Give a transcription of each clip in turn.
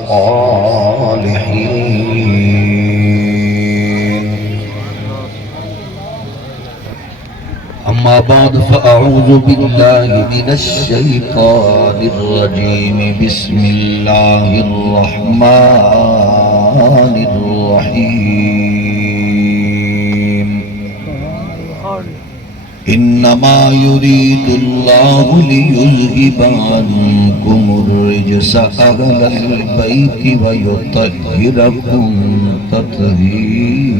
الصالحين. أما بعد فأعوذ بالله من الشيطان الرجيم. بسم الله الرحمن الرحيم. إنما يريد الله ليذهب عنكم الرجس أهل البيت ويطهركم تطهيرا.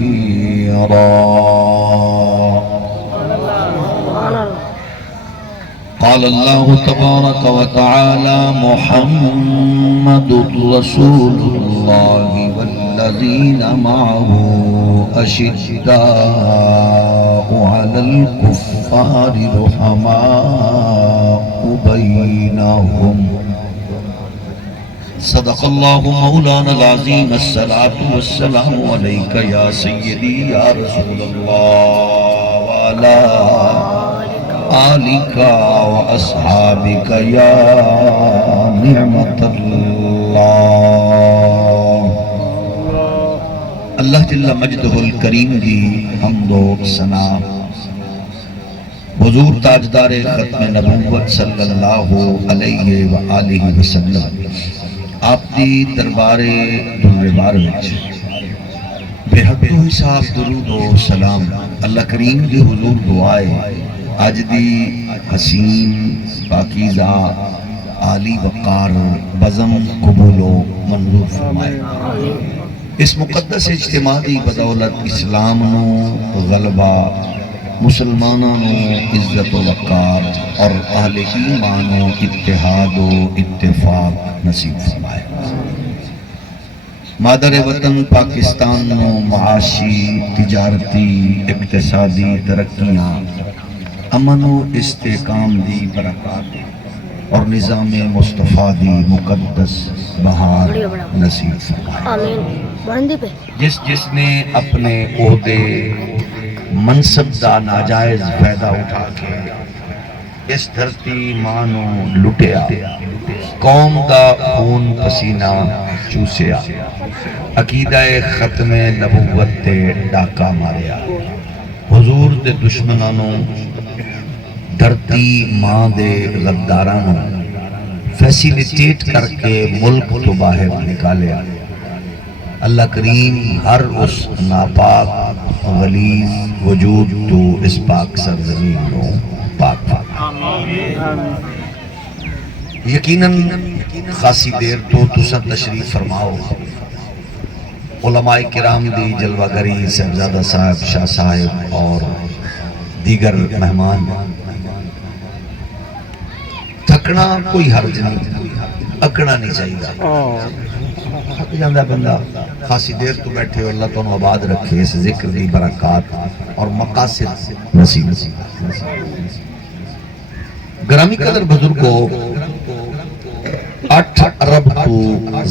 قال الله تبارك وتعالى: محمد رسول الله والذين معه أشداء على الكفار رحماء بينهم. صدق الله مولانا العظيم. الصلاة والسلام عليك يا سيدي يا رسول الله وعلى آلك وأصحابك يا نعمت اللہ. اللہ جل مجدہ الکریم کی حمد و ثنا حضور تاجدار ختم نبوت صلی اللہ علیہ وآلہ وسلم آپ دی دربار دربار وچ بے حد و حساب درود و سلام. اللہ کریم دی حضور دعائے آج دی حسین پاکیزہ عالی وقار بزم قبول و منظور فرمائے. اس مقدس اجتماع دی بدولت اسلام نو غلبہ، مسلمانوں نو عزت و وقار اور اہل ایمان و اتحاد و اتفاق نصیب فرمائے. مادر وطن پاکستان نو معاشی، تجارتی، اقتصادی ترقیاں، امن و استحکام دی برکات اور نظام مصطفیٰ دی مقدس بہار نصیب فرمائے. جس نے اپنے عہدے منصب دا ناجائز فائدہ اٹھا کے اس دھرتی مانو لٹیا، قوم دا خون پسینہ چوسیا، عقیدہ ختم نبوت تے ڈاکہ ماریا، حضور دے دشمنانوں دھرتی ماں دے غدارانوں فیسیلیٹیٹ کر کے ملک تو باہر نکالیا. اللہ کریم ہر اس ناپاک غلیظ وجود تو اس پاک سرزمین کو پاک فرمائے. یقیناً خاصی دیر تو تسا تشریف فرماؤ. علماء کرام دی جلوہ گری صاحبزادہ صاحب، شاہ صاحب اور دیگر مہمان. تھکنا کوئی حرج نہیں، اکڑا نہیں چاہیے. تھک جاندہ بندہ. خاصی دیر تو بیٹھے ہو. اللہ تمہیں آباد رکھے. اس ذکر دی برکات اور مقاصد نصیب. گرامی قدر بزرگوں، 8 ارب تو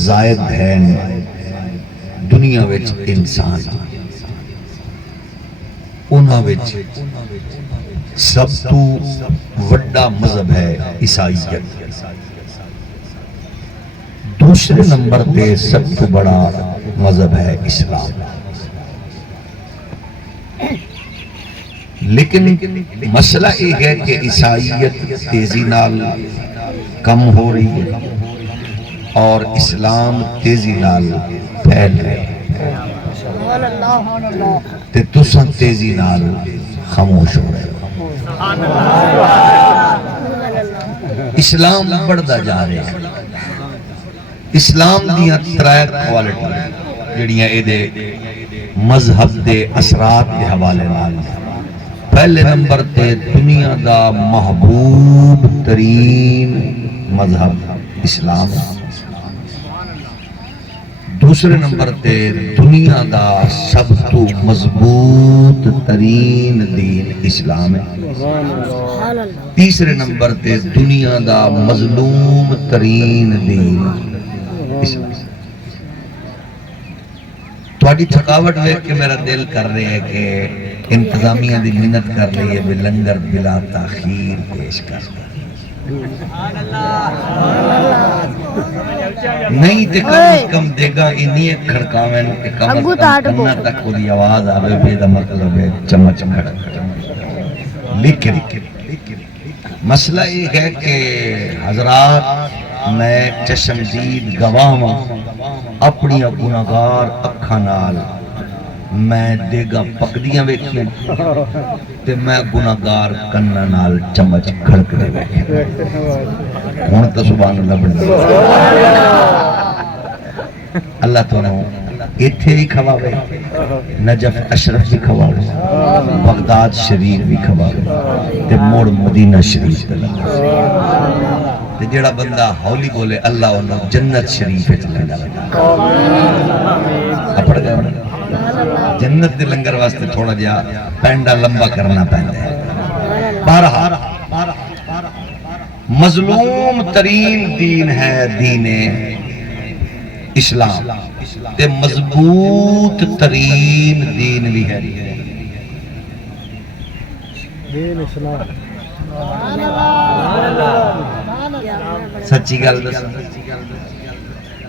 زائد ہے دنیا وچ انسان. انہاں وچ سب تو وڈا مذہب ہے عیسائیت. دوسرے نمبر پہ سب تو بڑا مذہب ہے اسلام. لیکن مسئلہ یہ ہے کہ عیسائیت تیزی نال کم ہو رہی ہے اور اسلام تیزی نال پھیل رہے ہیں. تے تساں تیزی نال خاموش ہو رہے ہو. اسلام بڑھدا جا رہے ہیں. اسلام دیاں 3 کوالٹی جڑیاں اے دے مذہب دے اثرات دے حوالے نال. پہلے نمبر تے دنیا دا محبوب ترین مذہب اسلام. دوسرے نمبر تے دنیا دا سب تو مضبوط ترین دین اسلام ہے. تیسرے نمبر تے دنیا دا مظلوم ترین دین اسلام. تھوڑی تھکاوٹ دیکھ کے میرا دل کر رہے ہے کہ انتظامیہ دی منت کر رہی ہے لنگر بلا تاخیر پیش کر. نہیں تے کم از کم دے گا انہی کھڑکاویں کہ کم از کم کنہ تک کو دی آواز آوے بے دا مطلب ہے چمچ کھڑک. لیکن مسئلہ یہ ہے کہ حضرات میں چشمدید گواہ اپنی گناہگار اکھاں نال میں دیگا پکڑیاں ویکھیں تے میں گناہگار کنہ نال چمچ کھڑک دے ویکھیں. ہون تو سبحان اللہ بڑھ اللہ تو نہ ایتھے ہی کھواوے نجف اشرف بھی کھواوے بغداد شریف بھی کھواوے تے موڑ مدینہ شریف تے تے جڑا بندہ ہولی بولے اللہ انہوں جنت شریف وچ لے جاوے. اپڑ گیا جنت دے لنگر واسطے تھوڑا جا پینڈا لمبا کرنا پیندا ہے. بہرحال مظلوم ترین دین ہے دین اسلام تے مضبوط ترین دین بھی ہے دین اسلام. سچی گل دس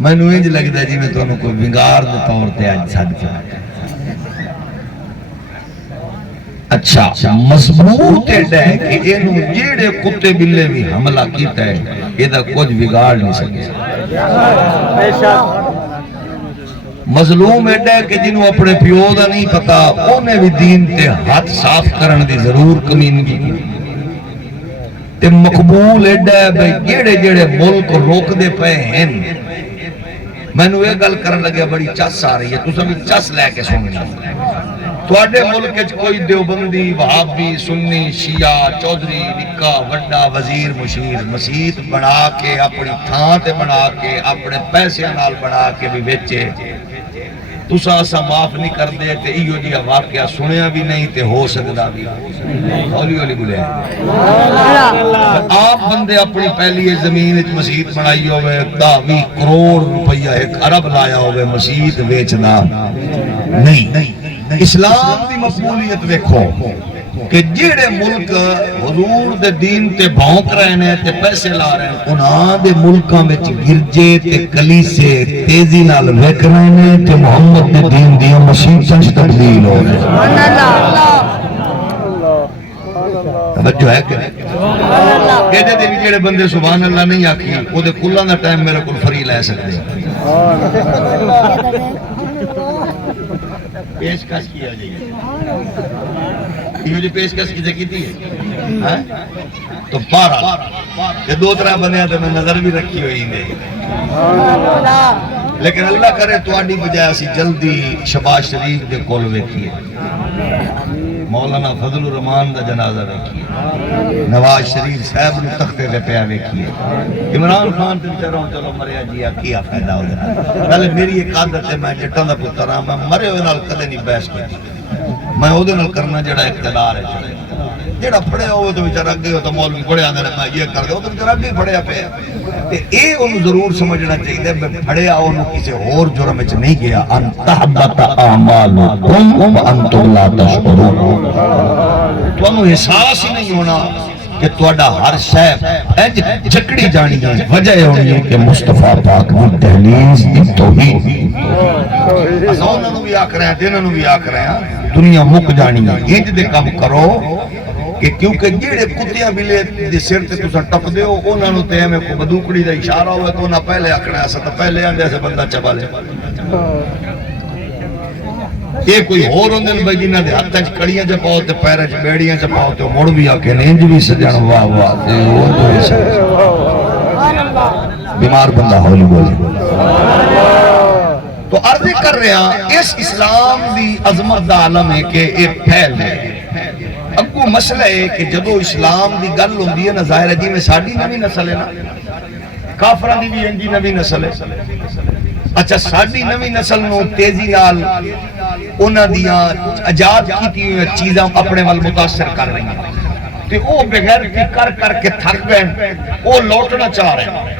میں نو انج لگدا جی میں تانوں کوئی ونگار دے طور تے اج سد کے اچھا مضبوط ہے کہ اینو جیڑے کتے بلے بھی حملہ کیتا ہے ایدہ کچھ بگاڑ نہیں سکے. مظلوم ہے کہ جنہوں اپنے پیو دا نہیں پتا انہیں بھی دین تے ہاتھ صاف کرن دی ضرور کمینگی تے مقبول ہے بھئی جیڑے جیڑے ملک روک دے پہ ہیں. میں نے یہ گل کرن لگیا بڑی چس آ رہی ہے تو سبھی چس لے کے سننی. تواڈے ملک وچ کوئی دیوبندی وہابی سنی شیعہ چودھری نکا وڈا وزیر مشیر مسجد بنا کے اپنی تھاں تے بنا کے اپنے پیسے نال بنا کے بھی بیچے تسا اسا معاف نہیں کر دے تے ایو جی واقعہ سنیا بھی نہیں تے ہو سکدا بھی ہولی ہولی بولے آپ بندے اپنی پہلی زمین وچ مسجد بنائی ہوئے 20 کروڑ روپیہ 1 ارب لایا ہوئے مسجد بیچنا نہیں. اسلام دی مقبولیت دیکھو کہ جیڑے ملک حضور دے دین تے بھونک رہے ہیں تے پیسے لا رہے ہیں انہاں دے ملکاں وچ گرجے تے کلیسے تیزی نال ویکھ رہے ہیں تے محمد دے دین دی مسیحاں وچ تبدیل ہو رہے ہیں. توجہ ہے کہ کہتے دے جیڑے بندے سبحان اللہ نہیں آکھی او دے کلاں دا ٹائم میرے کول فری لے سکتے ہیں. پیشکش کیا جائے یہ جو پیشکش کی تھی ہے تو پارا یہ 2-3 بندیاں تو میں نظر بھی رکھی ہوئی نہیں لیکن اللہ کرے تو آڈی بجائے اسی جلدی شباز شریف دے کول ویکھیے مولانا فضل الرحمان دا جنازہ ویکھیے نواز شریف صاحب نے تختے دے پیا ویکھیے عمران خان تے بیچارہ چلو مریا جیا کیا فائدہ ہو جانا پہلے میری ایک عادت ہے میں جٹاں دا پتر ہاں میں مرے ہوئے نال کدے نہیں بحث کی میں او دے نال کرنا جڑا اقتدار ہے جڑا پڑھے ہوئے تو بیچارہ اگے ہو تو مولوی پڑھے آندے میں یہ کر دے وہ تو بیچارہ اگے پڑھیا پیا تے اے انہوں ضرور سمجھنا چاہیے میں پڑھیا انہوں کسی اور جرم وچ نہیں گیا ان تحبط اعمالکم وانتم لا تشعرون تو انہوں احساس ہی نہیں ہونا کہ تواڈا ہر شے انج جکڑی جانی ہے وجہ ہونی ہے کہ مصطفیٰ پاک دی دہلیز دی توحید اساں انہاں نوں بھی آکھ رہے ہیں تے انہاں نوں بھی آکھ رہے ہیں دنیا مک جانی ہے انج دے کم کرو کہ کیونکہ جیڑے کتیاں بلے دے سر تے تساں ٹپ دیو انہاں نوں تے میں کو بدوکڑی دا اشارہ ہوئے تو انہاں پہلے آکھنا اسا تے پہلے آندے سے بندہ چبا لے یہ کوئی اور ہوندے نے بھائی جنہاں دے ہتھ وچ کڑیاں چ پاؤ تے پیراں چ بیڑیاں چ پاؤ تے مڑ بھی آ کے انج بھی سجن واہ واہ تے او تو سبحان اللہ بیمار بندہ ہولی بولے تو عرض کر رہے ہیں اس اسلام دی عظمت دا عالم ہے کہ یہ پھیل ہے. اگو مسئلہ ہے کہ جدو اسلام دی گل ہوندی ہے نا ظاہر ہے جی میں ساڈی نویں نسل ہے نا کافراں دی بھی انجی نویں نسل ہے. اچھا ساڈی نویں نسل نو تیزی نال انہاں دیاں ایجاد کیتی ہوئی چیزاں اپنے ول متاثر کر رہی ہیں تے او بغیر کی کر کر کے تھک گئے او لوٹنا چاہ رہے ہیں.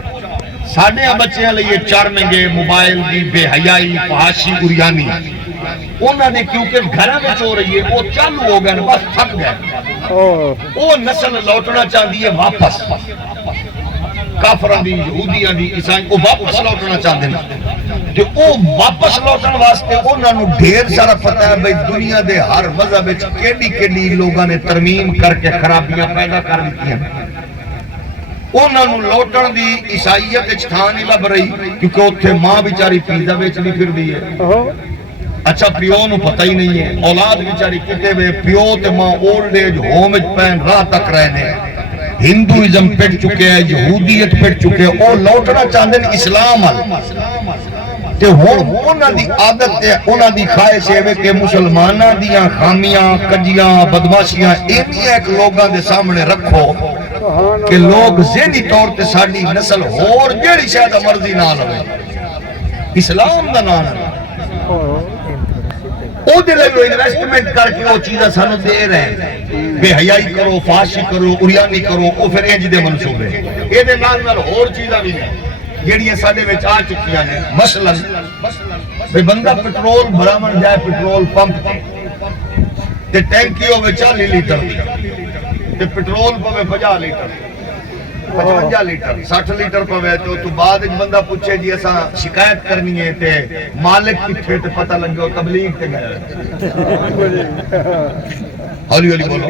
ساڑھے بچیاں لئے چار مہنگے موبائل دی بے حیائی فحاشی اریانی انہوں نے کیونکہ گھر میں ہو رہی ہے وہ چالو ہو گئے بس تھک گئے وہ نسل لوٹنا چاہتی ہے واپس کافران دی یہودیاں دی عیسائی وہ واپس لوٹنا چاہتے ہیں کہ وہ واپس لوٹن واسطے انہوں نے ڈھیر سارا پتہ ہے بھئی دنیا دے ہر مذہب وچ کیڑی لوگاں نے ترمیم کر کے خرابیاں پیدا کر دیتی ہیں انہوں نے لوٹن دی عیسائیت اچھتان ہی لب رہی کیونکہ اتھے ماں بیچاری پیزا بیچنی پھر دی ہے اچھا پیو نو پتہ ہی نہیں ہے اولاد بیچاری کتے ہوئے پیو تے ماں اولڈ ایج ہوم وچ پین راہ تک رہنے ہندوازم پٹ چکے ہیں یہودیت پٹ چکے ہیں وہ لوٹنا چاہتے ہیں اسلام تے ہن انہاں دی عادت ہے انہاں دی خواہش ہے کہ مسلماناں دیاں خامیاں کجیاں بدماشیاں اینیاں ایک لوگاں دے سامنے رکھو کہ لوگ ذہنی طور تے ساڈی نسل ہور جیڑی شاید مرضی نہ لوے اسلام دا نام او دے لئے انویسٹمنٹ کر کے وہ چیزیں سانو دے رہے ہیں بے حیائی کرو فاشی کرو اریانی کرو او پھر انج دے منصوبے اے دے نال ہور چیزاں بھی نہیں جیڑیاں ساڈے وچ آ چکیاں ہیں مثلا بے بندہ پٹرول بھراون جائے پٹرول پمپ تے ٹینکی ہوے 40 لیٹر تے پٹرول پوے 50 لیٹر 55 لیٹر 60 لیٹر پوے تو بعد ایک بندہ پوچھے جی اساں شکایت کرنی ہے تے مالک کتھے تے پتہ لگے تبلیغ تے گئے ہولی ہولی بولو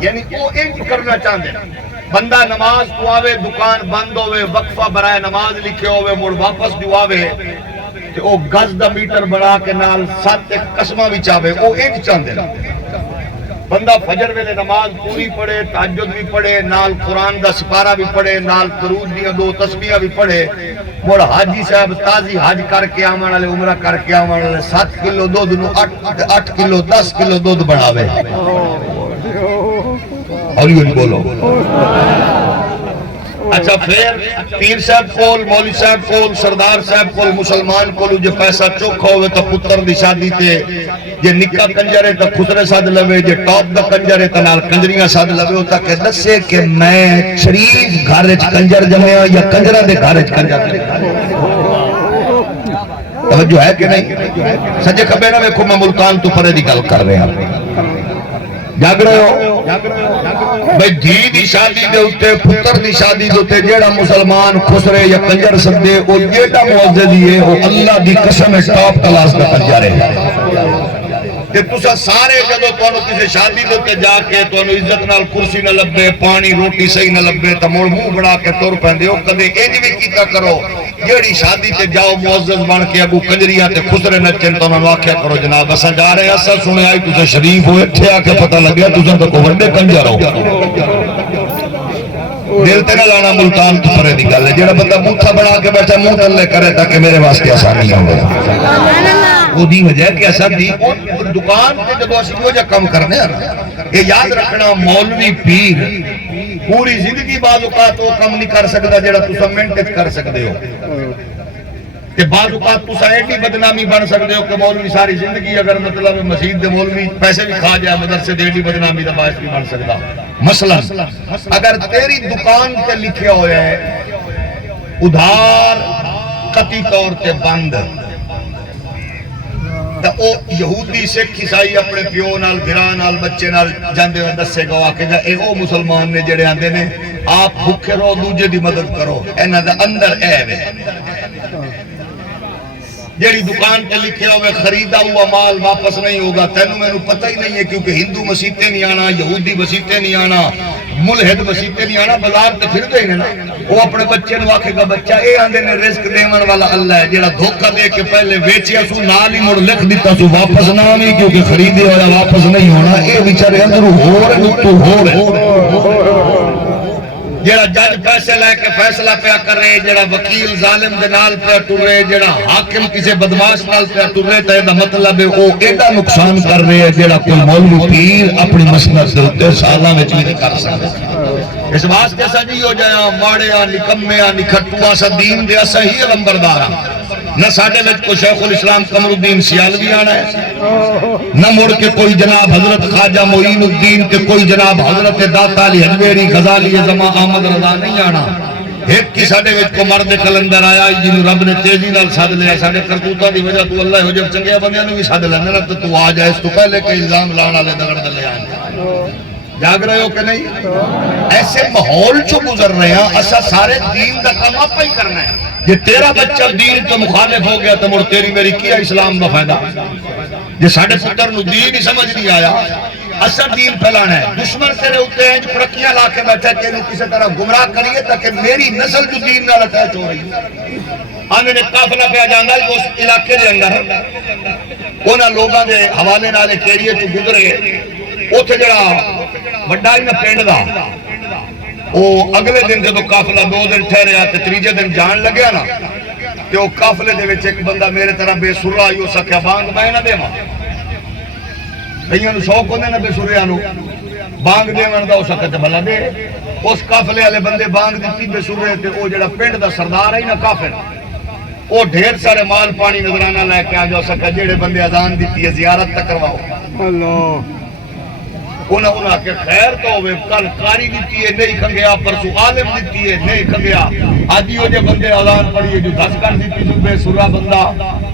یعنی وہ انج کرنا چاہتے ہیں بندہ نماز تو آوے دکان بند ہوئے وقفہ برائے نماز لکھے ہوئے مڑ واپس جو آوے کہ وہ گز دا میٹر بڑھا کے نال 7 قسمہ بھی چاہوے وہ انج چاہتے ہیں بندہ فجر ویلے نماز پوری پڑھے تہجد بھی پڑھے نال قرآن دا سپارہ بھی پڑھے نال درود دیاں 2 تسبیحاں بھی پڑھے مڑ حاجی صاحب تازی حج کر کے آون والے عمرہ کر کے آون والے 7 کلو دودھ نو 8 کلو 10 کلو دودھ بڑھاوے ہولی ہولی بولو اچھا پھر پیر صاحب کول مولوی صاحب کول سردار صاحب کول مسلمان کولو جو پیسہ چوکھا ہوئے تو پتر دی شادی تے جے نکاح کنجرے تو خسرے ساتھ لوے جے ٹاپ دا کنجرے تو نال کنجریاں ساتھ لوے ہوتا کہ دسے کہ میں شریف گھارج کنجر جمعہ یا کنجرہ دے گھارج کنجر توجہ ہے کہ نہیں سجے کبھے نہ ویکھو میں ملتان تو پرے دی گل کر رہے ہیں جاگ رہے ہو بھئی دھی دی شادی دے ہوتے پتر دی شادی دے ہوتے جیڑا مسلمان خسرے یا کنجر سدے وہ جیڑا معززی ہے وہ اللہ دی قسم ٹاپ کلاس دا کنجر ہے کہ تسا سارے جدو تو کسی شادی دے جا کے تو عزت نال کرسی نہ لبے پانی روٹی صحیح نہ لبے تو مڑ منہ بڑا کے ٹر پیندے ہو کدے انج بھی کیتا کرو جیڑی شادی تے جاؤ معزز بن کے اگو کنجریاں تے خسرے نچن تو انہاں نوں آکھیا کرو جناب اساں جا رہے اساں سنے آئی تسا شریف ہوئے تھے آ کے پتہ لگیا تساں تے کوئی وڈے کنجر ہو دل تے نہ لانا ملتان تو پرے دی گل ہے جیڑا بندہ منہ بنا کے بیٹھا منہ تلے کرے تاکہ میرے واسطے آسانی ہو وہ دی وجہ کہ ایسا دی دکان تے جدو اسی وہ جا کم کرنے یہ یاد رکھنا مولوی پیر پوری زندگی بعض اوقات وہ کم نہیں کر سکتا جڑا تسا منٹ کر سکتے ہو کہ بعض اوقات تسا ایڈی بدنامی بن سکتے ہو کہ مولوی ساری زندگی اگر مطلب مسجد دے مولوی پیسے بھی کھا جائے مدرسے دے ایڈی بدنامی دا باعث بھی بن سکتا مثلا اگر تیری دکان تے لکھیا ہویا ہے ادھار قطعی طور تے بند تو او یہودی سکھ عیسائی اپنے پیو نال بھرا نال بچے نال جاندے ہوئے دسے گا آکے گا اے او مسلمان نے جڑے آندے نے آپ بھوکے رہو دوجے دی مدد کرو انہاں دے اندر اے وے جیڑی دکان پہ لکھے ہوئے خریدا ہوا مال واپس نہیں ہوگا تینوں میں پتہ ہی نہیں ہے کیونکہ ہندو مسیتے نہیں آنا یہودی مسیتے نہیں آنا ملحد مسیتے نہیں آنا بازار تے پھر دے نا وہ اپنے بچے نو آکھے گا بچہ اے آندے نے رزق دیون والا اللہ ہے جیڑا دھوکا دے کے پہلے ویچیا سو نال ہی مڑ لکھ دیتا سو واپس نہ آویں کیونکہ خریدے ہویا واپس نہیں ہونا اے بیچارے اندر ہو رہے جیڑا جج پیسے لے کے فیصلہ پیا کر رہے جیڑا وکیل ظالم دے نال پیا ٹر رہے جیڑا حاکم کسی بدماش نال پیا ٹر رہے تے دا مطلب ہے وہ ایڈا نقصان کر رہے ہیں جیڑا کوئی مولوی پیر اپنی مسند دے اوتے سالاں وچ بھی نہیں کر سکدا اس واسطے اساں جی ہو جایا ماڑیاں نکمیاں نکھٹواں سا دین دے اساں ہی لمبردار نہ ساڈے وچ کوئی شیخ الاسلام قمر الدین سیالوی آنا ہے نہ مڑ کے کوئی جناب حضرت خواجہ معین الدین تے کوئی جناب حضرت داتا علی حجویری غزالی زمان احمد رضا نہیں آنا ایک کی ساڈے وچ کو مرد کلندر آیا جنوں رب نے تیزی نال سد لیا ساڈے کرتوتاں دی وجہ تو اللہ ہو جے چنگے بندیاں نوں بھی سد لینا تو آ جائے اس تو پہلے کہ الزام لانے والے دگڑ دے لے آئے جاگ رہے ہو کہ نہیں؟ ایسے ماحول چو گزر رہے ہیں اسا سارے دین دا کام آپ ہی کرنا ہے یہ تیرا بچہ دین تو مخالف ہو گیا تو مڑ تیری میری کیا اسلام دا فائدہ یہ ساڑھے پتر نو دین ہی سمجھ نہیں آیا اثر دین پھیلانا ہے دشمن تیرے ہوتے ہیں جو پرکیاں لا کے بیٹھے کہ انہوں کسی طرح گمراہ کریے تاکہ میری نسل جو دین نہ اٹیچ ہو رہی ہے آنے نے قافلہ پہ جانا ہے اس علاقے دے اندر انہاں لوگاں دے حوالے نالے کیریے تو گزرے اوتھے جڑا بڑا ہی نہ پینڈ دا وہ اگلے دن جدو قافلہ 2 دن ٹھہرے آتے تیجے دن جان لگیا نا کہ وہ قافلے دے وچ ایک بندہ میرے طرح بے سرہ ہو سکیا بانگ میں نہ دے ماں کئیاں نو شوق ہوندے نا بے سریاں نو بانگ دے من دا ہو سکے تے بھلا دے اس قافلے والے بندے بانگ دتی بے سرے تے او جڑا پنڈ دا سردار ہے نا کافر او ڈھیر سارے مال پانی نظرانہ لے کے آ جا سکا جڑے بندے اذان دتی ہے زیارت تک کرواؤ اللہ انہاں کے خیر تو ہوئے کل کاری دیتی ہے نہیں کھنگیا پرسو عالم دیتی ہے نہیں کھنگیا آجی ہو جے بندے اذان پڑھئے جو 10 کر دیتی جو بے سرہ بندہ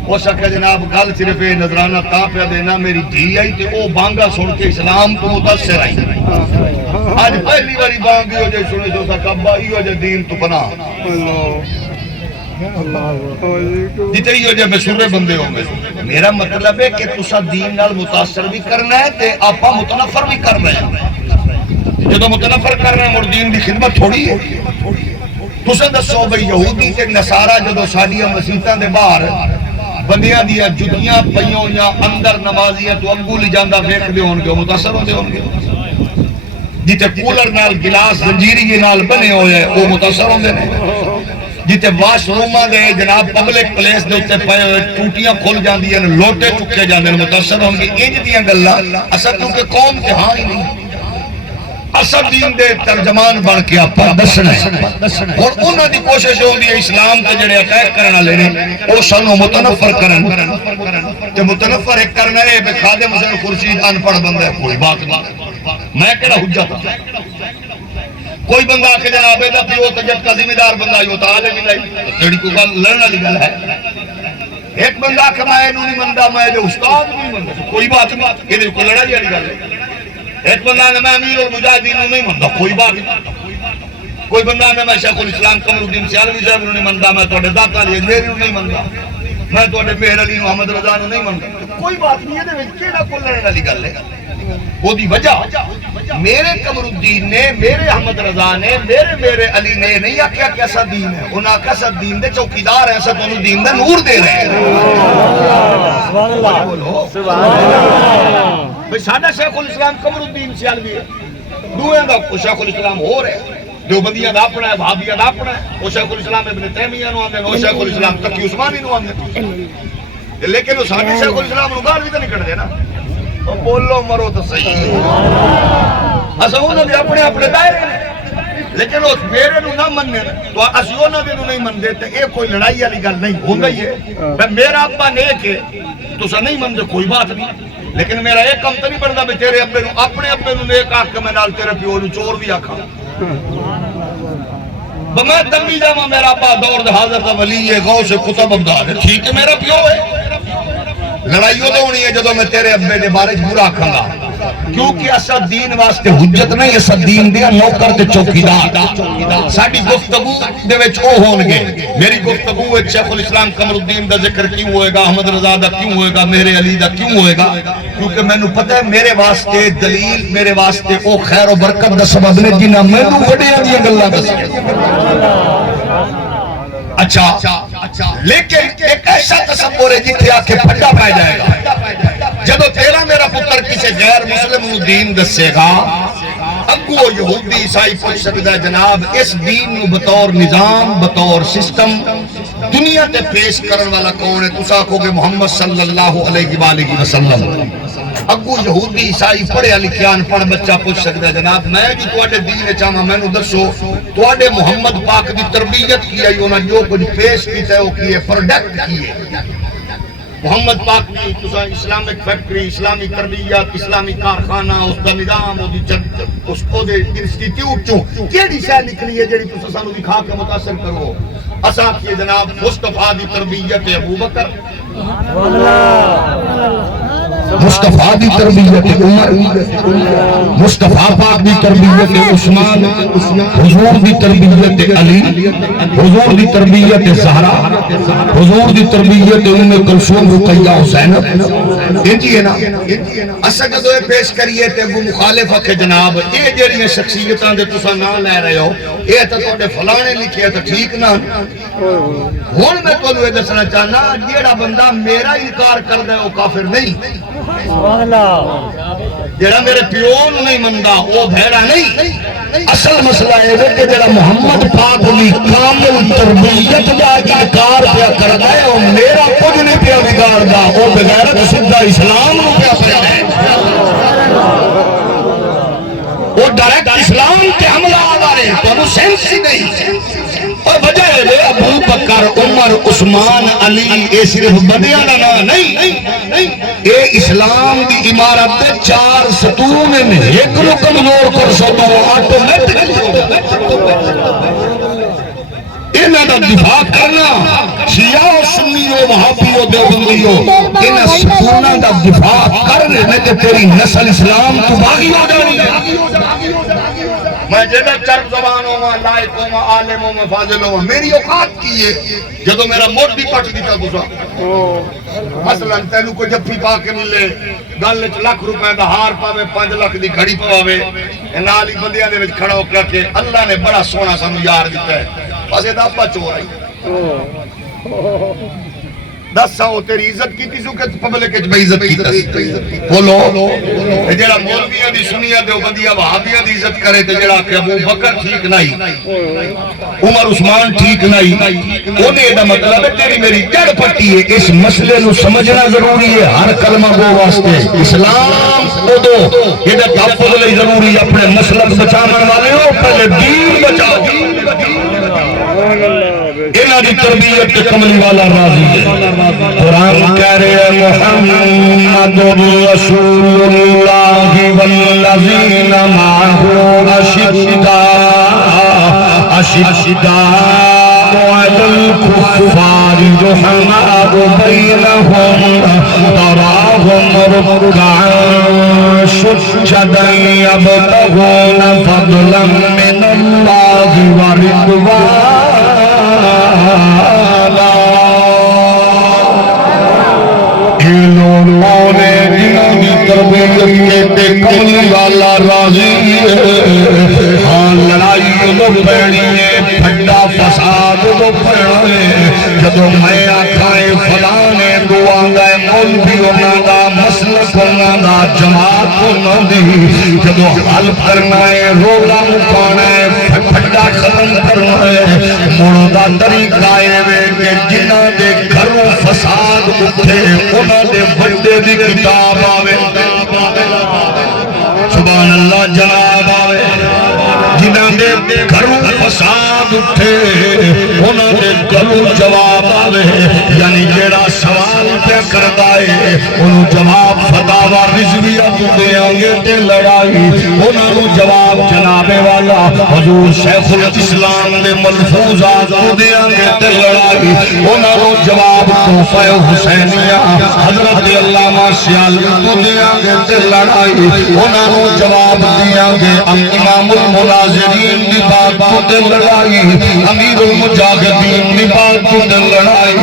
وہ سکے جناب گل صرف نظرانہ تا پہ دینا میری دھی آئی تے او بانگا سن کے اسلام تو متاثر آئی آج پہلی باری بانگی ہو جائے سنے جو سکا بائی ہو جائے دین تو پنا جتے ہی ہو جائے بے سرے بندے ہوں گے میرا مطلب ہے کہ تسا دین نال متاثر بھی کرنا ہے تے آپا متنفر بھی کر رہے ہیں جدو متنفر کر رہے ہیں اور دین دی خدمت تھوڑی ہے تسا دسو بھئی یہودی تے نصارہ جدو ساڈیاں مسیتاں دے باہر بندیاں دیا جتیاں پئیوں یا اندر نمازیاں تو اگو لی جاندہ ویکھ دے ہون گے متاثر ہوں دے ہون گے جتے کولر نال گلاس زنجیری نال بنے ہوئے وہ متاثر ہوں دے جیتے واش رومہ دے جناب پبلک پلیس دے اتے پائے ہوئے ٹوٹیاں کھول جاندی ہیں لوٹے چکے جاندے ہیں متاثر ہوں گی انج دیاں گلہ اصل کیونکہ قوم کے ہاں ہی نہیں اصل دین دے ترجمان بن کے آپ پر دسنا ہے اور انہوں دی کوشش ہو دی اسلام کے جڑے اٹیک کرنا لینے او سنو متنفر کرن کہ متنفر ایک کرنا ہے بے خادم حسین خورشید انپڑھ بندہ ہے کوئی بات نہیں میں کہنا حجت تھا کوئی بندہ آکے جناب ہے پیو تو جب کا ذمہ دار بندہ ہی ہوتا آلے بھی نہیں جڑی کو لڑنا لگل ہے ایک بندہ آکے میں انہوں نہیں مندہ میں جو استاد نہیں مندہ کوئی بات نہیں یہ کو لڑا جی لگل ہے ایک بندہ نے میں امیر المجاہدین نہیں مندہ کوئی بات نہیں کوئی بندہ نے میں شیخ الاسلام قمر الدین سیالوی صاحب نہیں مندہ میں توڑے داتا لیے میری نہیں مندہ میں توڑے مہر علی محمد رضا نہیں مندہ کوئی بات نہیں ہے کیڑا کو لڑنا لگل ہے وہ دی وجہ میرے قمر الدین نے میرے احمد رضا نے میرے علی نے نہیں آکیا کیسا دین ہے انہاں کیسا دین دے چوکیدار ہیں سب انہوں دین دے نور دے رہے ہیں سبحان اللہ سبحان اللہ بھئی سادہ شیخ الاسلام قمر الدین سیالوی ہے دوئے دا شیخ الاسلام ہو رہے جو بندیاں دا اپنا ہے بھابیاں دا اپنا ہے وہ شیخ الاسلام ابن تیمیہ نو آندے وہ شیخ الاسلام تقی عثمانی نو آندے لیکن وہ سادہ شیخ الاسلام نو گال بھی تو نکڑ دے نا بولو مرو تو صحیح اسا انہوں نے اپنے دائرے ہیں لیکن اس میرے نو نہ مننے تو اسی انہوں نے نہیں من دیتے ایک کوئی لڑائی والی گل نہیں ہوں گئی ہے میرا ابا نیک ہے تو سا نہیں من دے کوئی بات نہیں لیکن میرا ایک کم تو نہیں بڑھتا بھی تیرے ابے نو اپنے ابے نو نیک آکھ کے میں نال تیرے پیو نو چور بھی آکھا میں تنگی جاما میرا ابا دور دے حاضر دا ولی ہے غوث قطب عبدال ہے ٹھیک ہے میرا پیو ہے لڑائی ہو ہونی ہے جدو میں تیرے ابے دے بارے برا کھاں گا کیونکہ اسا دین واسطے حجت نہیں اسا دین دیا نوکر تے چوکیدار ساڈی گفتگو دے وچ او ہون گے میری گفتگو وچ شیخ الاسلام قمر الدین دا ذکر کیوں ہوئے گا احمد رضا دا کیوں ہوئے گا میرے علی دا کیوں ہوئے گا کیونکہ میں نو پتہ ہے میرے واسطے دلیل میرے واسطے او خیر و برکت دا سبب نے جنہاں میں نو وڈیاں دیاں گلاں دس اچھا لیکن ایک ایسا تصور ہے جتھے آکے پھٹا پہ جائے گا جدو تیرا میرا پتر کسی غیر مسلم دین دسے گا اگو یہودی عیسائی پوچھ سکتا ہے جناب اس دین نو بطور نظام بطور سسٹم دنیا تے پیش کرن والا کون ہے تسا آکھو گے محمد صلی اللہ علیہ وآلہ وسلم اگو یہودی عیسائی پڑھے لکھیان پڑھ بچہ پوچھ سکتا ہے جناب میں جو تواڈے دین چاہاں میں نو دسو تواڈے محمد پاک دی تربیت کی ہے انہاں جو کچھ پیش کیتا ہے وہ کیے پروڈکٹ کیے محمد پاک نے تساں اسلامک فیکٹری، اسلامی تربیت، اسلامی کارخانہ، اس کا نظام، اس کو دے انسٹیٹیوٹ چوں کیڑی شے نکلی ہے جڑی تساں سانو دکھا کے متاثر کرو؟ اساں کی جناب مصطفیٰ دی تربیت ابوبکر، مصطفیٰ دی تربیت عمر، مصطفیٰ پاک دی تربیت عثمان، حضور دی تربیت علی، حضور دی تربیت زہرا، حضور دی تربیت ام کلثوم رقیہ حسین. انجی ہے نا اسا جدو یہ پیش کریے تے وہ مخالف کہ جناب یہ جڑی شخصیتاں دے تساں نام لے رہے ہو یہ تے تواڈے فلانے لکھے تے ٹھیک نہ ہن میں تانوں یہ دسنا چاہنا جیڑا بندہ میرا انکار کردا ہے وہ کافر نہیں. سبحان اللہ. جڑا میرے پیو نوں نہیں مندا وہ بھیڑا نہیں. اصل مسئلہ ہے کہ جڑا محمد پاک دی کامل تربیت دا انکار پیا کردا ہے وہ میرا کچھ نہیں پیا بگاڑدا، وہ بغیرت سیدھا اسلام نوں پیا پڑھدا ہے، وہ ڈائریکٹ اسلام تے حملہ آوارے تو سینس ہی نہیں. اور وجہ ہے ابو بکر، عمر، عثمان، علی یہ صرف بدیاں دا نام نہیں، اے اسلام دی عمارت دے 4 ستون ہیں. ایک نو کمزور کر سکو آٹومیٹک انہاں دا دفاع کرنا شیعہ و سنی و وہابی و دیوبندی و انہاں ستوناں دا دفاع کرنے میں کہ تیری نسل اسلام تو باغی ہو جانی ہے. میں جدہ چرب زبان ہوں لائق ہوں عالم ہوں فاضل ہوں میری اوقات کی ہے جدو میرا موٹ بھی پٹ دیتا گزا. مثلا تینو کو جفی پا کے ملے گل وچ لاکھ روپے دا ہار پاوے 5 لاکھ دی گھڑی پاوے نال ہی بندیاں دے وچ کھڑا ہو کے اللہ نے بڑا سونا سانو یار دیتا ہے بس یہ دا چور آئی 10 سو تیری عزت کی تیسو کہ پبلک اچ بے عزت کی تیسو بولو جڑا مولویاں دی سنیاں دیوبندیاں وہابیاں دی عزت کرے تے جڑا کہ ابو بکر ٹھیک نہیں، عمر عثمان ٹھیک نہیں، اونے دا مطلب ہے تیری میری جڑ پٹی ہے. اس مسئلے نو سمجھنا ضروری ہے. ہر کلمہ گو واسطے اسلام کو دو یہ دا تحفظ لئی ضروری ہے. اپنے مسلک بچانے والے ہو پہلے دین بچاؤ. انہاں دی تربیت کے کملی والا راضی ہے. قرآن کہہ رہے محمد رسول اللہ والذین معہ اشداء علی الکفار رحماء بینہم تراہم رکعا سجدا یبتغون فضلا من اللہ ورضوانا. کملی والا راضی ہاں لڑائی دو پڑنی ہے پھڈا فساد دو پڑنے جدو میں آکھائیں فلانے دو آنگائے مولوی ہونا دا مسلک ہونا دا جماعت ہونا دی جدو حل کرنا ہے رولا مکانا ہے پھڈا ختم کرنا ہے مردہ طریقہ ہے کہ جنہ دے گھروں فساد اٹھے انہ دے بڑے دی کتاب آوے سبحان اللہ جناب آوے جنہ دے گھروں فساد اٹھے انہ دے گھروں جواب آوے یعنی جیڑا سوال پہ کردائے انہوں جواب فتاوہ رضویہ تو دے آنگے تے لڑائی انہوں جواب جناب والا حضور شیخ الاسلام دے ملفوظات تو دے آنگے تے لڑائی انہوں جواب توفہ حسینیہ حضرت علامہ سیالوی تو دے آنگے تے لڑائی انہوں جواب دے آنگے امام المناظرین دی بات تو دے لڑائی امیر المجاہدین دی بات تو دے لڑائی.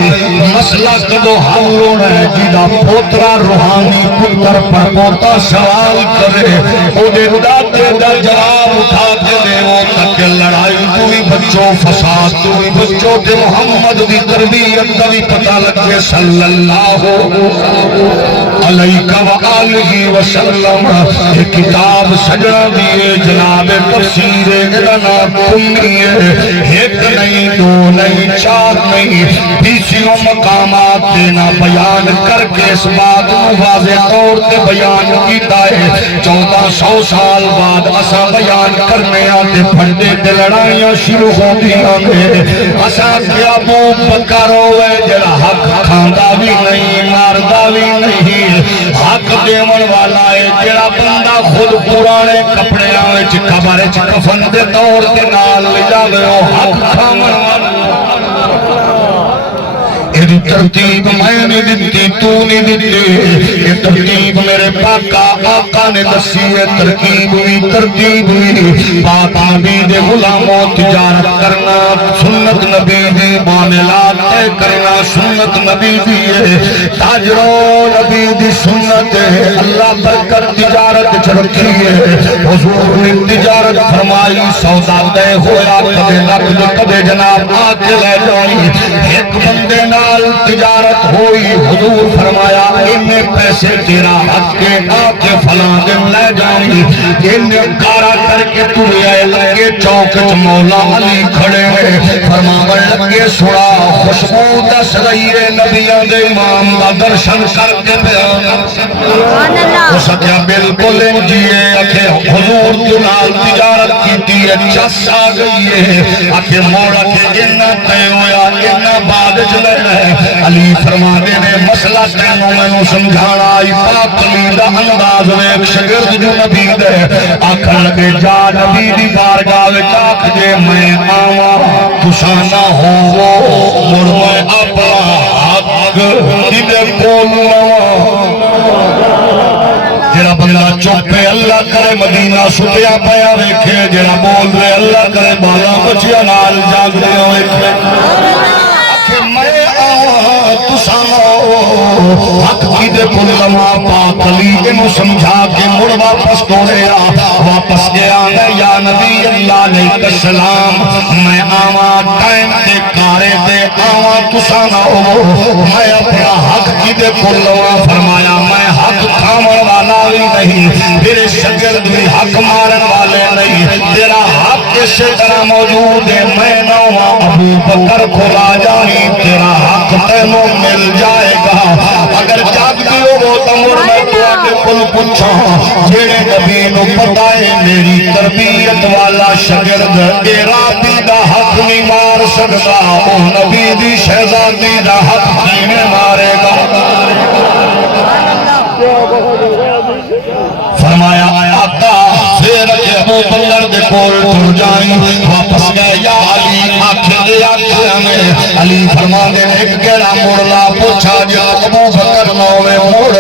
مسئلہ کدو حل ہونا ہے جیدہ پوترا روحانی پتر پر پوتا سوال کرے او دے داتے دا جواب اٹھا کے دے وہ تک لڑائی توی بچوں فساد توی بچوں دے محمد دی تربیت دا بھی پتہ لگے صلی اللہ علیہ وآلہ وسلم ایک کتاب سجنا دیئے جناب تفسیر ادنا کمیے ایک نہیں دو نہیں چار نہیں بیسیوں مقامات دینا بیان کر کے اس بات واضح طور تے بیان کیتا ہے 1400 سال بعد اسا بیان کرنے آتے پھڑتے تے لڑائیاں شروع ہو دیا میں اسا کیا ابو بکر ہوئے جڑا حق کھاندا بھی نہیں ماردا بھی نہیں حق دیون والا ہے جڑا بندہ خود پرانے کپڑیاں وچ قبر وچ کفن دے طور تے نال لے جاوے حق کھاون والا یہ ترتیب میں نے دیتی تو نہیں دیتی یہ ترتیب میرے پاکا آقا نے دسی ہے ترکیب ہوئی ترتیب ہوئی پاک نبی دے غلاموں تجارت کرنا سنت نبی دی معاملات طے کرنا سنت نبی دی ہے تاجروں نبی دی سنت ہے اللہ برکت تجارت چھڑکی ہے حضور نے تجارت فرمائی سودا دے ہویا کدے لکھ کدے جناب آتے لے جائی ایک بندے تجارت ہوئی حضور فرمایا انہیں پیسے تیرا حق کے آکے فلاں دن لے جائیں انہیں کارا کر کے تُرے لگے چوکت مولا علی کھڑے ہوئے فرماون لگے سڑا خوشبو دس رہی ہے نبیوں دے امام دا درشن کر کے بیان ہو سکیا بالکل انجیے اکھے حضور جنال تجارت کیتی ہے چس آ گئی ہے اکھے موڑا کے انہ تے ہویا انہ بعد چلے رہے علی فرمانے نے مسئلہ کہنوں میں نو سمجھانا آئی پاک علی دا انداز میں ایک شگرد جو نبی دے آکھر لگے جا نبی دی بارگاہ چاک جے میں آواں تسانا ہو مڑ میں اپنا حق کدے بولنا جڑا بندہ چوپے اللہ کرے مدینہ سٹیا پیا ویکھے جڑا بول رہے اللہ کرے بالا بچیا نال جاگ رہے ویکھے کہ میں حق کی دے کلما پاک علی انہوں سمجھا کے مڑ واپس توڑیا واپس گیا میں یا نبی اللہ علیہ السلام میں آواں ٹائم دے کارے دے آواں تسانا ہو میں اپنا حق کی دے کلما فرمایا میں حق کھامن والا بھی نہیں تیرے شگرد بھی حق مارن والے نہیں تیرا حق اسی طرح موجود ہے میں نواں ابو بکر کھلا جائیں تیرا حق تینوں مل جائے گا اگر جاگتی ہو وہ تمر میں تواتے پل پچھا جیڑے نبی نو پتائے میری تربیت والا شگرد ایرابی دا حق نہیں مار سکتا وہ نبی دی شہزادی دا حق کینے مارے گا فرمایا آقا پھر ابو بکر دے کول ٹر جائیں واپس گئے یا علی آنکھیں دے آنکھیں میں علی فرما دے ایک گیڑا موڑلا پوچھا جا ابو بکر نوے موڑ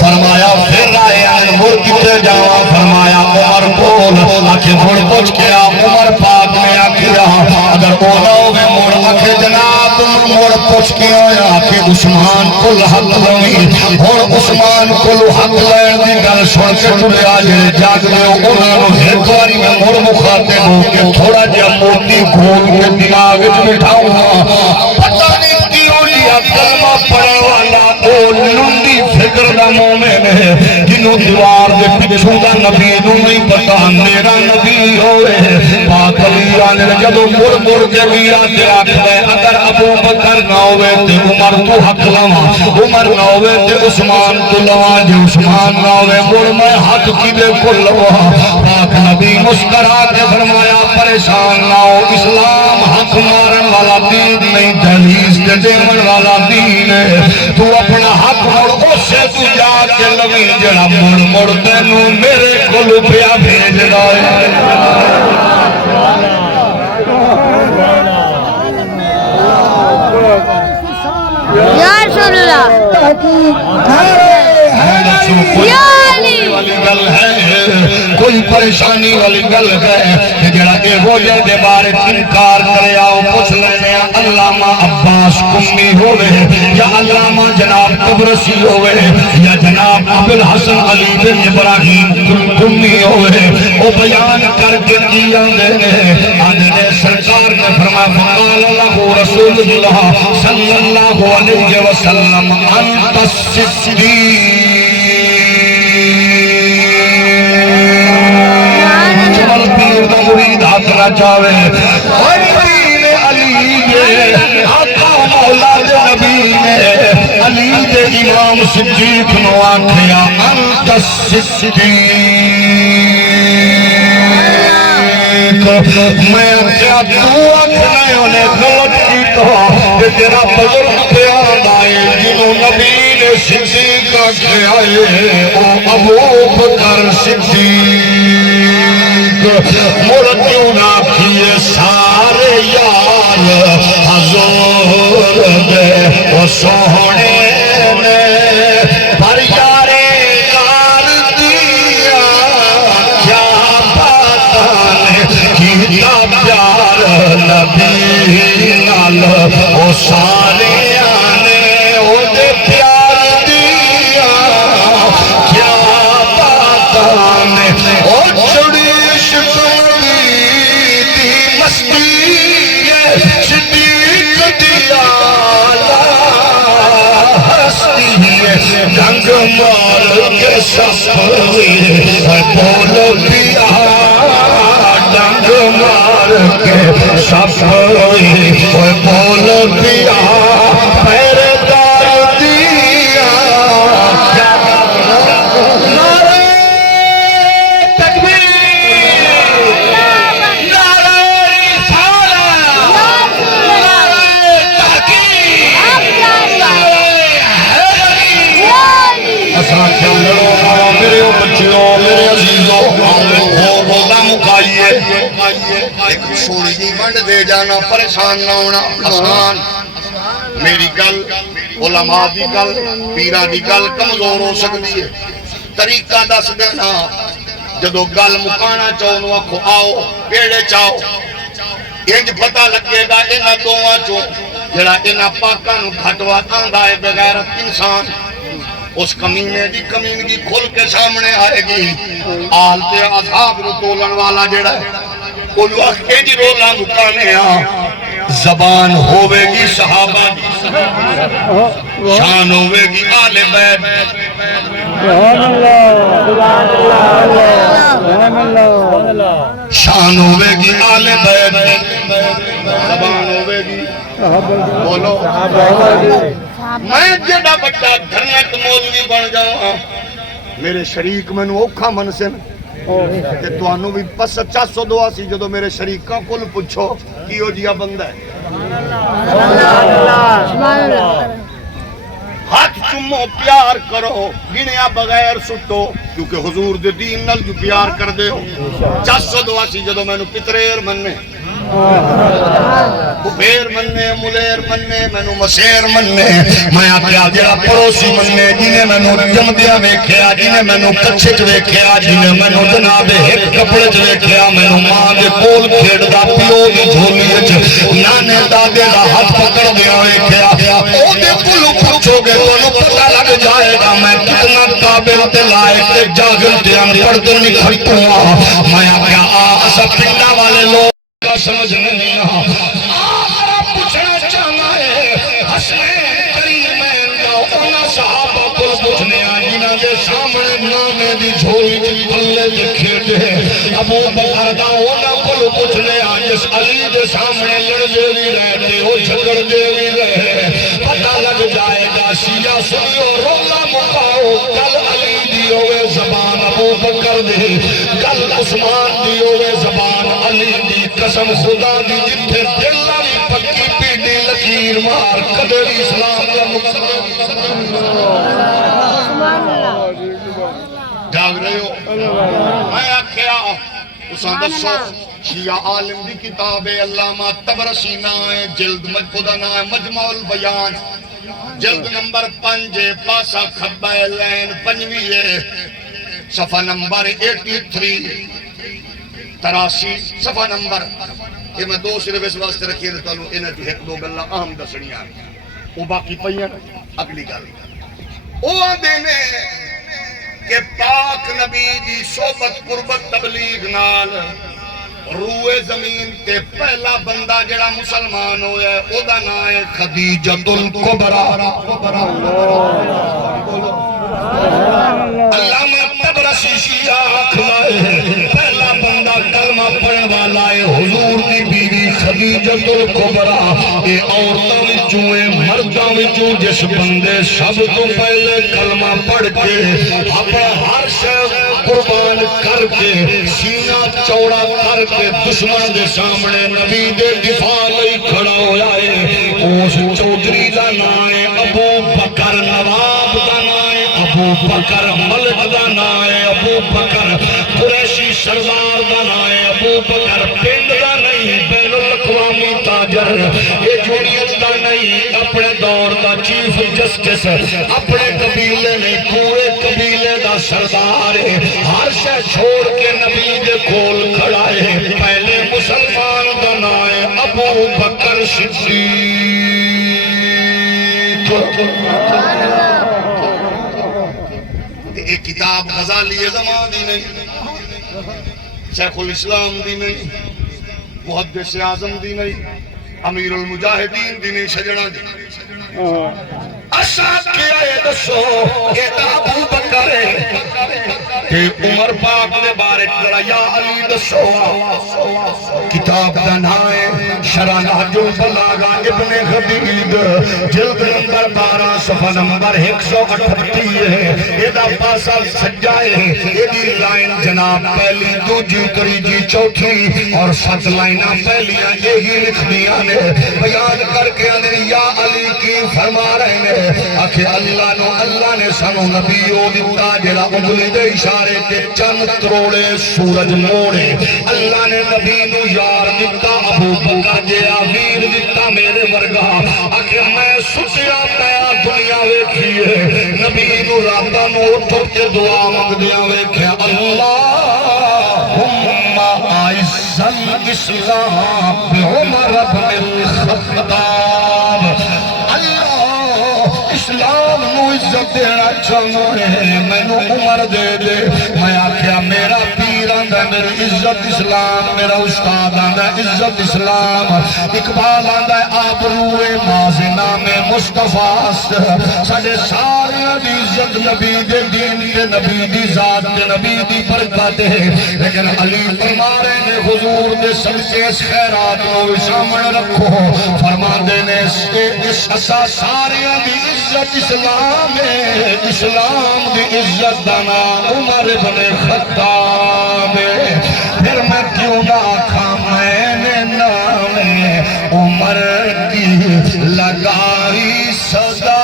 فرمایا پھر آئے آئے مڑ کتے جاؤں فرمایا عمر کول آنکھیں مڑ پوچھ کیا عمر پاک میں آکھیا اگر وہ نوے موڑ آنکھیں جناب مڑ پوچھ کیا آنکھیں عثمان کل حق لوئی اور عثمان کل حق لین دی گل سن کے ٹرے آجے جاگ لے انہوں نے ہیتواری میں مڑ مخاطب ہو کے تھوڑا جا موٹی کھول کے دماغ اچھ بٹھاؤں پتہ نہیں کیوں لیا کلمہ پڑھے والا او لنڈی فکر دا مومن ہے جنہوں دیوار دے پچھو دا نبی نو نہیں پتا میرا نبی ہوئے پاک علی آنے جب مڑ مڑ کے ویرا دے آکھتے اگر ابو بکر نہ ہوئے تے عمر تو حق لواں عمر نہ ہوئے تے عثمان تو لواں جو عثمان نہ ہوئے مڑ میں حق کی دے کل لواں پاک نبی مسکرا کے فرمایا پریشان نہ ہو اسلام حق مارن والا دین نہیں دہلیز دے دیمن والا دین ہے تو اپنا حق مڑ اسے تو جا کے لگی جڑا مڑ مڑ تینوں میرے کلو پیا بھیج رہا یا رسول اللہ یا علی والی گل ہے کوئی پریشانی والی گل ہے کہ جڑا کہ روزے دے بارے انکار کرے آؤ پوچھ لینے علامہ عباس کمی ہوئے یا علامہ جناب قبرسی ہوئے یا جناب ابوالحسن علی بن ابراہیم کمی ہوئے وہ بیان کر کے کیا دینے آنے سرکار نے فرمایا فقال اللہ رسول اللہ صلی اللہ علیہ وسلم انت الصدیق جاوے دین علی دے آقا مولا دے نبی نے علی دے امام صدیق نو آکھیا انت الصدیق میں کیا تو اکھنے انہیں غلط کی تو تیرا بزرگ پیاد آئے جنہوں نبی نے صدیق آکھے آئے او ابو بکر صدیق مردیوں نہ کیے سارے یار حضور دے او سونے نے پر یارے یار دیا کیا باتانے کیتا پیار نبی نال او سارے آنے او دے پیار دیا کیا باتانے او چڑی ڈنگ مار کے سپوی بولو پیا ڈنگ مار کے سپوی بولو پیا پیر دار دیا نعرہ تکبیر نعرہ رسالت نعرہ تحقیق اساں کیا لڑو میرے بچیوں میرے عزیزوں روزہ مکائیے ایک سوڑی جی منڈ دے جانا پریشان نہ ہونا آسان میری گل علماء دی گل پیران دی گل کمزور ہو سکتی ہے طریقہ دس دینا جدو گل مکانا چاہو نو آکھو آؤ پیڑے چاہو انج پتہ لگے گا انہاں دوواں چوں جڑا انہاں پاکاں نو گھٹوا آندا ہے بغیرت انسان اس کمینے دی کمینگی کھل کے سامنے آئے گی آل تے اصحاب رو تولن والا جڑا ہے کوئی وقت جی روزہ مکانے زبان ہوئے گی صحابہ دی شان ہوئے گی آل بیت شان ہوئے گی آل بیت زبان ہوئے گی بولو میں جڑا بچہ دھرنت مولوی بن جاؤں میرے شریک میں نو اوکھا منسن کہ تو انو بھی پس 400 دعا سی جدو میرے شریکاں کل پچھو کیو جیا بندہ ہے ہاتھ چمو پیار کرو گنیا بغیر سٹو کیونکہ حضور دے دین نل جو پیار کر دے ہو 400 دعا سی جدو میں نو پتریر مننے بیر مننے ملیر مننے مینو مسیر مننے میں آکھیا جڑا پڑوسی مننے جنہیں مینو جمدیاں ویکھیا جنہیں مینو کچھے ویکھیا جنہیں مینو جناب ایک کپڑے ویکھیا مینو ماں دے کول کھیڑدا پیو دی جھولی وچ نانے دادے دا ہاتھ پکڑ دیا ویکھیا او دے کولوں پوچھو گے تانوں پتہ لگ جائے گا میں کتنا قابل تے لائق تے جاگل تے ان پڑھ تو نہیں کھٹوں میں آکھیا اسا پنڈا والے لوگ سمجھ نہیں آ پوچھنا چاہنا ہے حسنین کریمین دا انہاں صحابہ کو پوچھنے جنہاں دے سامنے نانے دی جھولی دی پلے دے کھیڈے ابو بکر دا انہاں کو پوچھنے جس علی دے سامنے لڑدے بھی رہتے وہ جھگڑ دے بھی رہے پتہ لگ جائے گا شیعہ سنیو روزہ مکاؤ کل علی دی ہوئے زبان ابو بکر دے کل عثمان دی ہوئے زبان علی دی قسم خدا دی جتھے دل دی پکی پیڈی لکیر مار قدر اسلام دا مقصد جاگ رہے ہو میں آکھیا اساں دسو شیعہ عالم دی کتاب علامہ طبرسی نام ہے جلد خدا نام ہے مجمع البیان جلد نمبر 5 پاسا کھبا لین 5ویں صفحہ نمبر 83 83 صفحہ نمبر کہ میں دو صرف اس واسطے رکھیے رہتا ہوں انہیں جو ایک دو گلہ اہم دسنی آئی وہ باقی پہین اگلی گل وہ دینے کہ پاک نبی دی صحبت قربت تبلیغ نال روئے زمین تے پہلا بندہ جڑا مسلمان ہویا ہے او دا نام ہے خدیجۃ الکبریٰ علامہ طبرسی شیعہ آکھنا ہے پہلا بندہ کلمہ پڑھنے والا ہے حضور خدیجۃ الکبریٰ اے عورتاں وچوں اے مرداں وچوں جس بندے سب تو پہلے کلمہ پڑھ کے اپنا ہر شے قربان کر کے سینہ چوڑا کر کے دشمن دے سامنے نبی دے دفاع لئی کھڑا ہویا ہے اس چودھری دا نام ہے ابو بکر، نواب دا نام ہے ابو بکر، ملک دا نام ہے ابو بکر، قریشی سردار دا نام ہے ابو بکر، پنڈ دا نہیں بین الاقوامی تاجر، یہ جمہوریت دا نہیں اپنے دور دا چیف جسٹس، اپنے قبیلے نہیں پورے قبیلے دا سردار ہے، ہر شے چھوڑ کے نبی دے کول کھڑا ہے، پہلے مسلمان دا نام ہے ابو بکر صدیق۔ ایک کتاب غزالی زمان دی نہیں، شیخ الاسلام دی نہیں، محدث اعظم دی نہیں، امیر المجاہدین دی نہیں، سجڑا دی اشاد کیا ہے دسو کہ ابو بکر ہے کہ عمر پاک نے بارے کرا یا علی دسو کتاب دا نام ہے شرح نہج البلاغہ ابن خدید جلد نمبر 12 صفحہ نمبر 138 ہے، یہ دا پاسا سجا ہے، یہ دی لائن جناب پہلی دوجی تریجی چوتھی اور 7 لائنہ پہلیاں یہی لکھ دیا نے بیان کر کے انہیں یا علی کی فرما رہے ہیں آکھے اللہ نے سانو نبیوں دیتا جڑا انگلی دے اشارے تے چند تروڑے سورج موڑے، اللہ نے نبی نو یار دیتا ابو بکر جڑا ویر دیتا میرے ورگا، آکھے میں سچیا پیا دنیا ویکھیے نبی نو راتاں نو اٹھ کے دعا منگدیاں ویکھیا اللہم اعز الاسلام بعمر بن الخطاب، اسلام نو عزت دینا چاہوں ہے میں نو عمر دے دے، میں آکھیا میرا پیر آندہ میری عزت اسلام، میرا استاد آندہ عزت اسلام، اقبال آندہ آبروے مازنہ میں مصطفیٰ ساڑھے سارے دی عزت نبی دے دین دے نبی دی ذات دے نبی دی برکت ہے، لیکن علی فرمارے نے حضور دے صدقے اس خیرات نو سامنے رکھو، فرما دینے اس اسا سارے دی عزت اسلام ہے، اسلام دی عزت دانا عمر بن خطاب ہے، پھر میں کیوں نہ آکھا میں نے نام عمر کی لگائی صدا،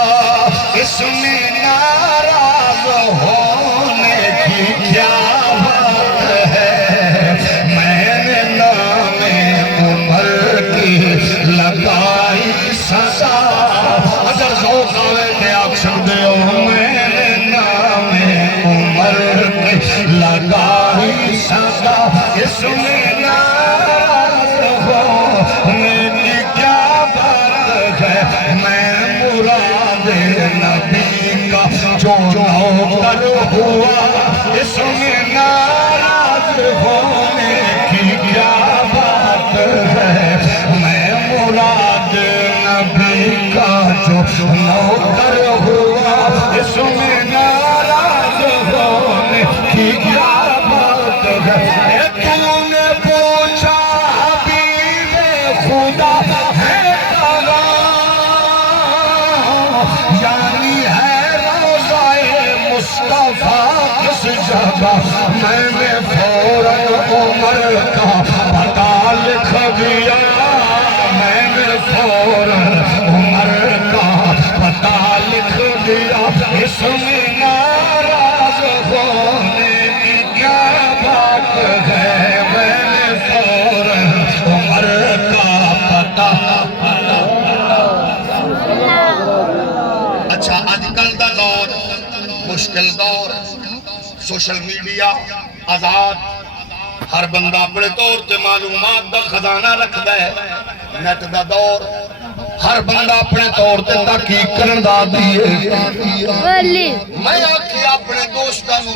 اس میں ناراض ہونے کی کیا بات ہے، میں نے نام عمر کی لگائی صدا، اگر ذوق آئے کہ آپ سکتے ہو میں نے نام عمر کی لگائی صدا، اس میں ناراض ہونے کی کیا بات ہے، میں مراد نبی کا جو نوکر ہوا، اس میں ناراض ہونے کی کیا بات ہے، میں مراد نبی کا جو نوکر ہوا، اس میں ناراض ہونے کی کیا بات ہے، تو نے پوچھا حبیب خدا ہے کہاں، یعنی ہے روضہ مصطفیٰ کس جگہ، میں نے فوراً عمر کا پتہ لکھ دیا، میں نے فوراً عمر کا پتہ لکھ دیا، اس میں ناراض ہونے کی کیا بات ہے، میں نے فوراً عمر کا پتہ۔ اچھا آج کل دا دور مشکل دور، سوشل میڈیا آزاد، ہر بندہ اپنے طور تے معلومات دا خزانہ رکھ دے، نیٹ دا دور، ہر بندہ اپنے طور تے تحقیق کرن دا دیئے، ولی میں آکھی اپنے دوستانوں